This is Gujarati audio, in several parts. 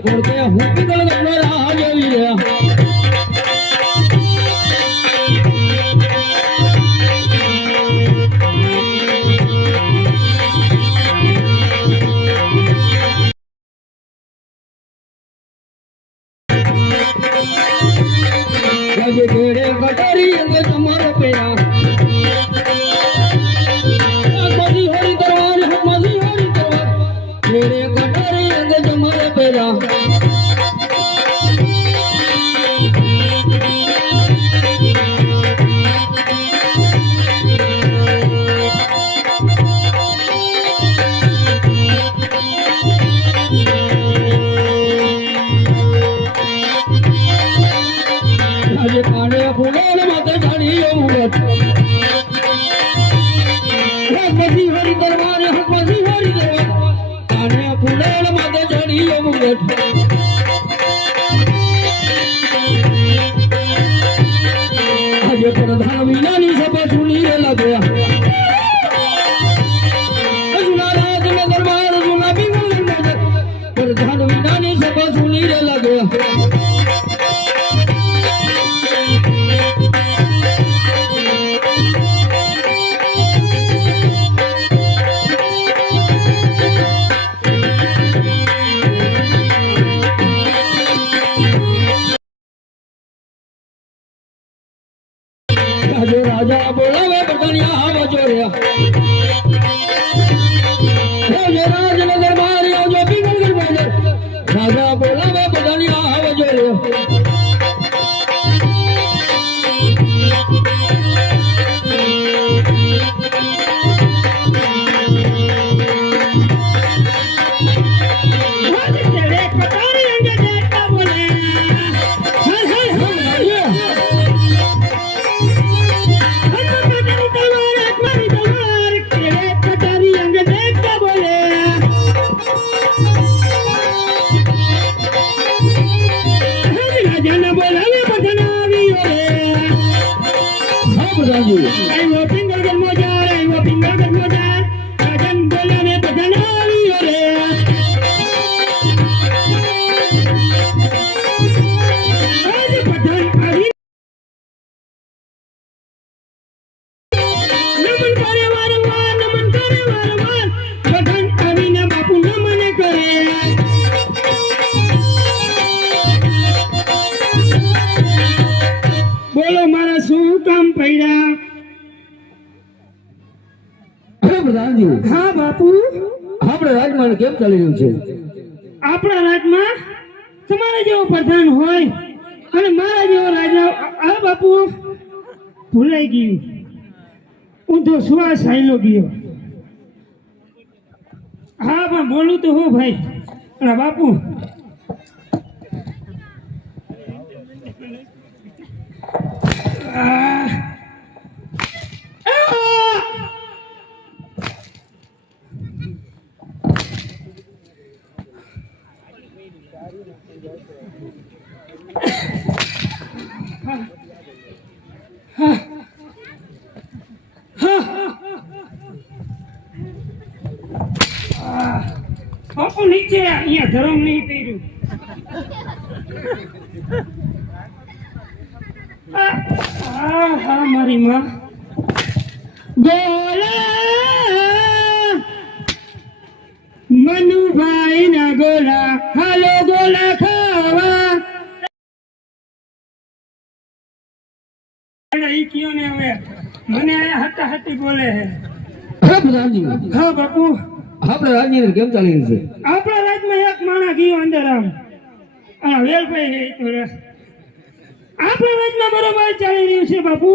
કોણ કે હું પીગળ ગમનો રાહ જોઈ મજી હરી દરબાર મજી હરી દરબાર. કાંડે ફૂલોને માથે ઝાડી એવું આજે હા હા હા બાપુ. આપણે રાજમાં કેમ ચાલી રહ્યું છે? આપણા રાજમાં તમારા જેવો પ્રધાન હોય અને મારા જેવો રાજા આ બાપુ. ભૂલાઈ ગયું. ઊંધો શ્વાસ હાઈલો ગયો. હા પણ બોલું તો હો ભાઈ. બાપુ બાપુ નીચે અહીંયા ધરમ નહીં કર્યું હા મારી માં. ગોલા મનુભાઈ ના ગોલા. હાલો ગોલા ખાવા. કયો ને હવે? મને હતા હતી બોલે હે હા બાપુ. આપણે રાજની કેમ ચાલી રહ્યું છે? આપણા રાજમાં એક માણા ગયો અંદર આમ. આ વેલભાઈ. આપણા રાજમાં બરોબર ચાલી રહ્યું છે બાપુ.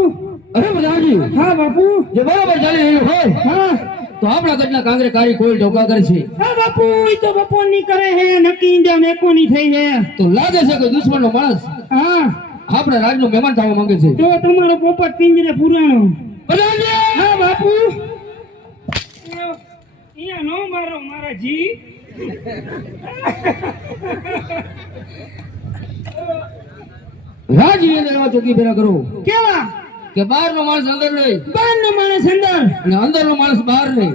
અરે બધાજી હા બાપુ. જો બરોબર ચાલી રહ્યું હોય હા. તો આપણા ગઢના કાંગરે કારી કોઈ ઢોકા કરે છે. હા બાપુ એ તો બપોરની કરે હે નક્કી ઇન્ડિયા મેકોની થઈ હે તો લાગે છે કે દુશ્મનનો માણસ હા. આપણા રાજનો મહેમાન થવા માંગે છે? તો તમારો પોપટ પિંજરે પુરાણો. બધાજી હા બાપુ. અહીંયા નો મારો મારા જી રાજની અંદર એવા ચોકી ફેરા કરો. કેવા? કે બહાર નો માણસ અંદર નહીં. બાર નો માણસ અંદર? અને અંદર નો માણસ બહાર નહીં.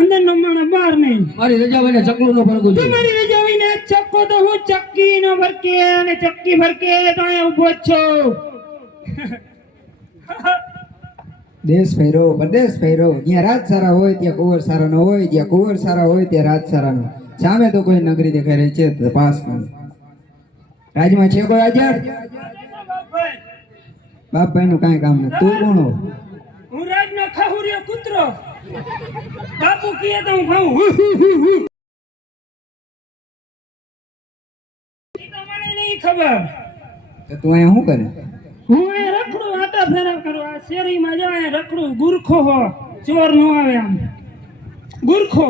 અંદર નો માણસ બહાર નહીં. મારી રજા ભાઈને ચકલું નો ફરકું છે તમારી રજાવીને ચક્કો તો હું ચક્કી નો ભરકે અને ચક્કી ભરકે તો અહીંયા ઊભો જ છો. દેશ ફેરો પ્રદેશ ફેરો જ્યાં રાજ સારા હોય ત્યાં કુંવર સારા નો હોય. જ્યાં કુંવર સારા હોય ત્યાં રાજ સારા નો સામે તો કોઈ નગરી દેખાઈ રહી છે તપાસ પણ. રાજમાં છે કોઈ હાજર બાપભાઈ નું કાંઈ કામ નથી. તું કોણ હો? રાજનો ખાહુરિયો કૂતરો. બાપુ કીએ તો હું ખાઉં. હુ, હુ, હુ, હુ. ઈ નહીં ખબર. તો તું અહીંયા શું કરે? હું અહીંયા રખડું આટા ફેરા કરવા શેરીમાં જવાય રખડું. ગુરખો હો ચોર નો આવે આમ. ગુરખો.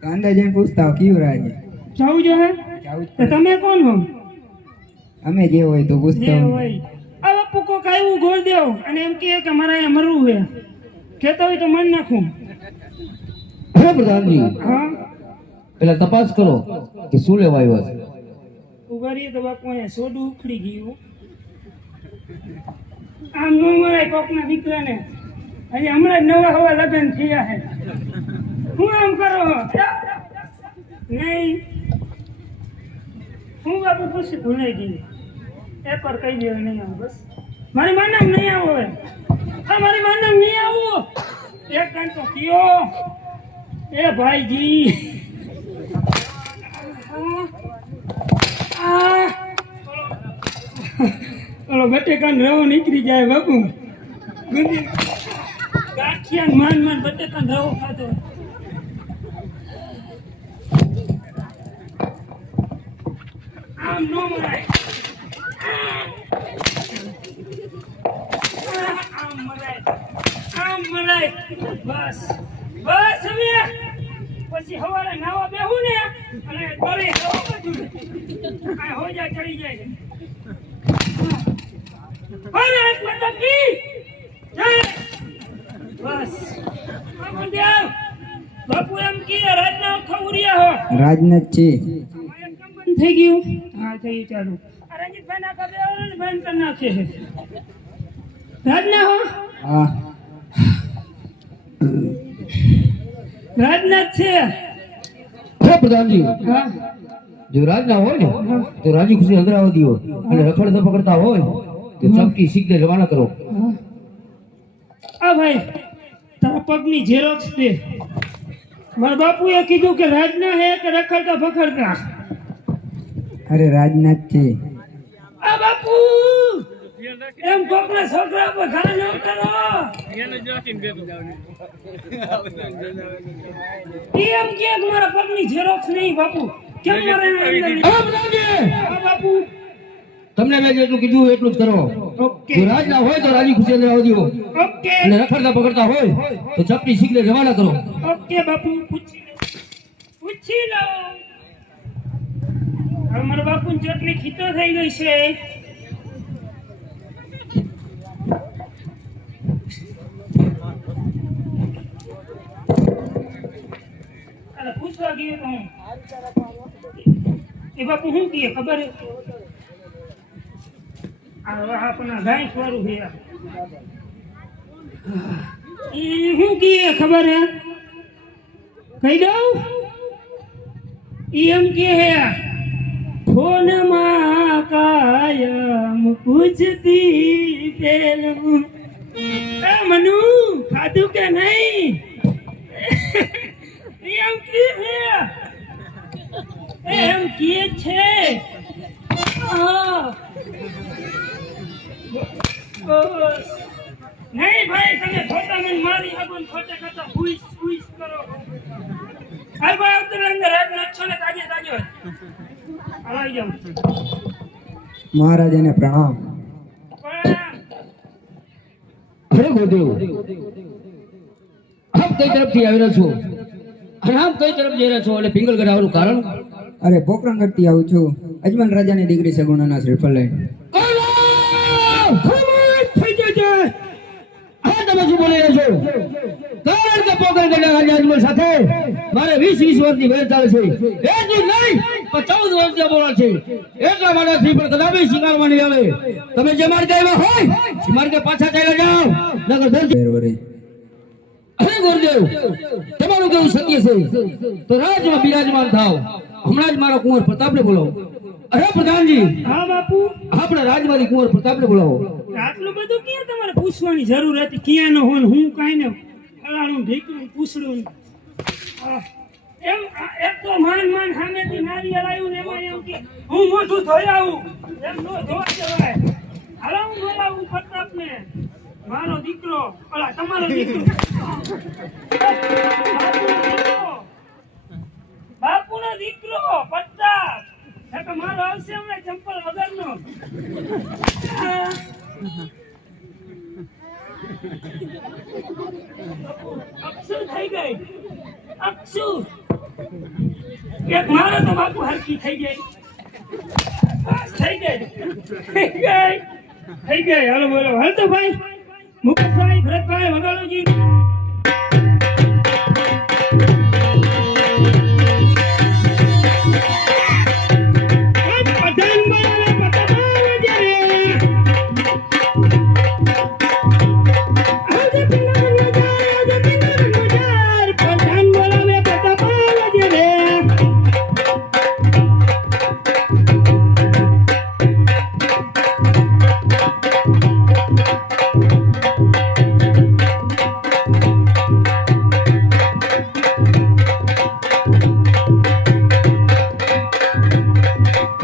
કાંદા જેમ પૂછતા હો, કયું રાજે જવું જો હે. તમે કોણ હો? અમે જે હોય તો પૂછતા હોય. હોય. આ કાયું ગોળ દેવ. અને એમ કહે કે મારે અહીંયા મરવું હે કહેતો હોય તો મન નાખું. હે પ્રધાનજી હા? પેલા તપાસ કરો કે શું લેવા આવ્યા છે? ઊભા તો બાપુ અહીંયા સોડું ઉખડી ગયું. આમ નું મળે કોકના દીકરાને. હજી હમણાં નવા હવા લગ્ન થયા છે. હું આમ કરો? નહીં. હું બાપુ પૂછી ભૂલાઈ ગઈ. એ પર કહી દેવાય નહીં આવું, બસ. મારી માનમ નહીં આવો હવે હા, મારી માનામ નહીં આવું. એક કાંઈ તો કયો એ ભાઈજી આ ઓલો બટેકાનો રવો નીકળી જાય બાપુ. ગુંદી માન માન બટેકાનો રવો ખાધો. આમ નો મરાય. આમ મરાય. આમ મરાય. બસ. બસ હવે. પછી હવારે નાવા બેહું ને, અને ગળે હવા હોજા ચડી જાય. ભારત માતા કી જય! બસ. બાપુ બાપુ એમ કી રાજના ખવરિયા હો. રાજના છે. અમારે થઈ ગયું. હા થઈ ચાલુ. આ રંજીતભાઈ ના કબે આવે ને બંધ કરી નાખે છે. રાજના હો? હા. રાજના છે. હે પ્રધાનજી. હા. જો રાજના હોય ને તો રાજી ખુશી અંદર આવતી હોય અને રખડ ધપડ કરતા હોય. તો ચમકી શીખને રવાના કરો હા. આ ભાઈ તારા પગની ઝેરોક્સ દે મારા બાપુએ કીધું કે રાજના હે કે રખડતા ફખડતા અરે રાજના જ છે આ બાપુ એમ કોકના છોકરા પર ઘા ન કરો ઈ એમ કે કે મારા પગની ઝેરોક્સ નહીં બાપુ કેમ મારે એના અંદર નહીં? હે પ્રધાનજી હા બાપુ તમને મેં જેટલું કીધું એટલું જ કરો. ઓકે. જો રાજ હોય તો રાજી ખુશી અંદર આવવા દો ઓકે. અને રખડતા પકડતા હોય તો ચપટી શીખને રવાના કરો. ઓકે બાપુ પૂછી લો. પૂછી લો. હવે બાપુ ચટણી ખીતો થઈ ગઈ છે. પૂછવા ગયો હું. એ બાપુ શું કહે ખબર આપણા ગાય વાળું છે આ. એ શું કહે ખબર હે કહી દઉં ઈ એમ કે હે ફોનમાં કાયમ પૂછતી પેલું એ મનુ ખાધું કે નહીં ઈ એમ કે હે એ એમ કે છે હા બસ. નહીં ભાઈ તમે ખોટા મને મારી આગળ ખોટા ખોટા ભૂઈસ ભૂઈસ કરો. હાલ ભાઈ આવતો અંદર રાત નાખશો ને તાજે તાજો આવી જાઉં. મહારાજાને પ્રણામ. હરે ગોદેવ આપ કઈ તરફથી આવી રહ્યો છું? અને કઈ તરફ જઈ રહ્યા છો? એટલે પિંગલગઢ આવવાનું કારણ? અરે પોકરણગઢથી આવું છું. અજમાન રાજાની દીકરી સગુણાના શ્રીફળ લઈને. બોલી રહ્યો છું. કારણ કે પોકરગઢના રાજા અજમલ સાથે મારે વીસ વીસ વર્ષની વેર ચાલે છે જ નહીં પણ ચૌદ વર્ષથી બોલા છે. એટલા માટે શ્રી પર કદાપી શિકારમાં નહીં આવે. તમે જે માર્ગે આવ્યા હોય માર્ગે પાછા ચાલ્યા જાઓ. નગર ધરતી હે ગુરુદેવ તમારું કેવું સત્ય છે? તો રાજમાં બિરાજમાન થાવ હમણાં જ મારા કુંવર પ્રતાપને બોલાવો. અરે પ્રધાનજી. હા બાપુ. આપણે રાજમાની કુંવર પ્રતાપને બોલાવો. આટલું બધું ક્યાં તમારે પૂછવાની જરૂર હતી? ક્યાં નો હોય ને હું કાંઈ ને ફલાણું ઢીકણું પૂછડું એમ એક તો માન માન સામેથી નારિયેળ આવ્યું ને એમાં એમ કે હું મોઢું ધોઈ આવું. એમ નો ધોવા જવાય હાલો હું બોલાવું પ્રતાપને. મારો દીકરો ઓલા તમારો દીકરો. બાપુનો દીકરો બાપુનો દીકરો પ્રતાપ. તો મારો આવશે હમણાં ચંપલ વગરનો. અક્ષુ થઈ ગઈ. અક્ષુ. એક મારો તો બાપુ થઈ ગઈ. થઈ ગઈ. થઈ ગઈ. થઈ ગઈ. હાલો બોલો. હાલ તો ભાઈ.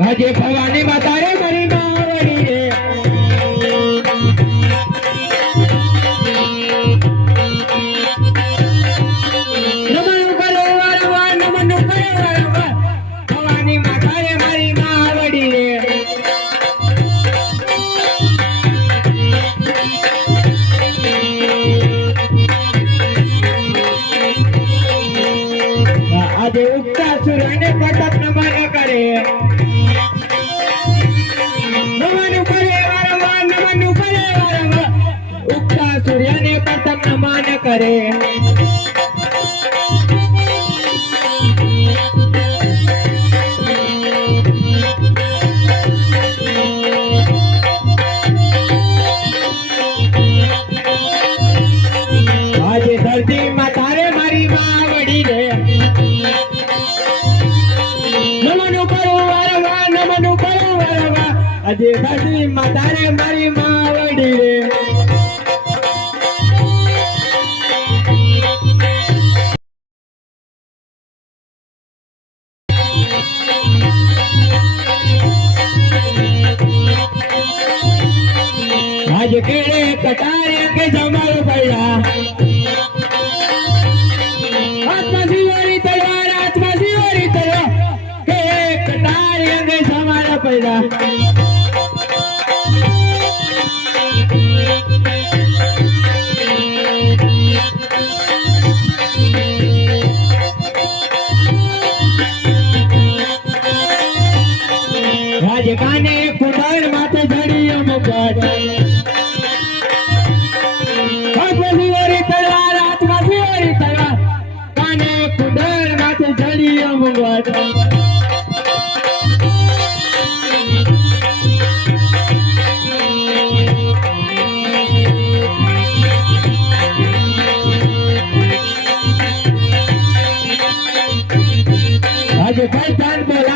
આજે ભવાની માતા રે. મારી માવડી રે. આજે ઉગતા સૂર્યને પટક નમન કરે. નમન આજે ધરતી માં તારે મારી માવડી રે તારે મારી માવડી રે કેળે કટારે કે જમાલ પડ્યા હાથમાં શિવારી તલવાર હાથમાં શિવારી તલવાર કે કટારે અંગે જમાલ પડ્યા રાજ કાને કુંડળ માથે જડી મુકટ જડી આજે ભાઈ બોલાવે પતંગ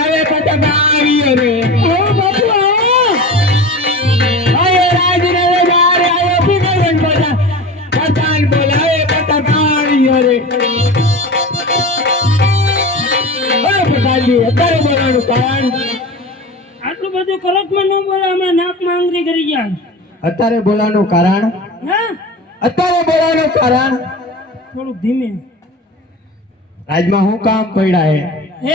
બધું કરતમાં ન બોલે હમણાં નાકમાં આંગળી કરી ગયા. અત્યારે બોલાનું કારણ? હા? અત્યારે બોલાનું કારણ? થોડુંક ધીમે. રાજમાં હું કામ પડ્યા હે?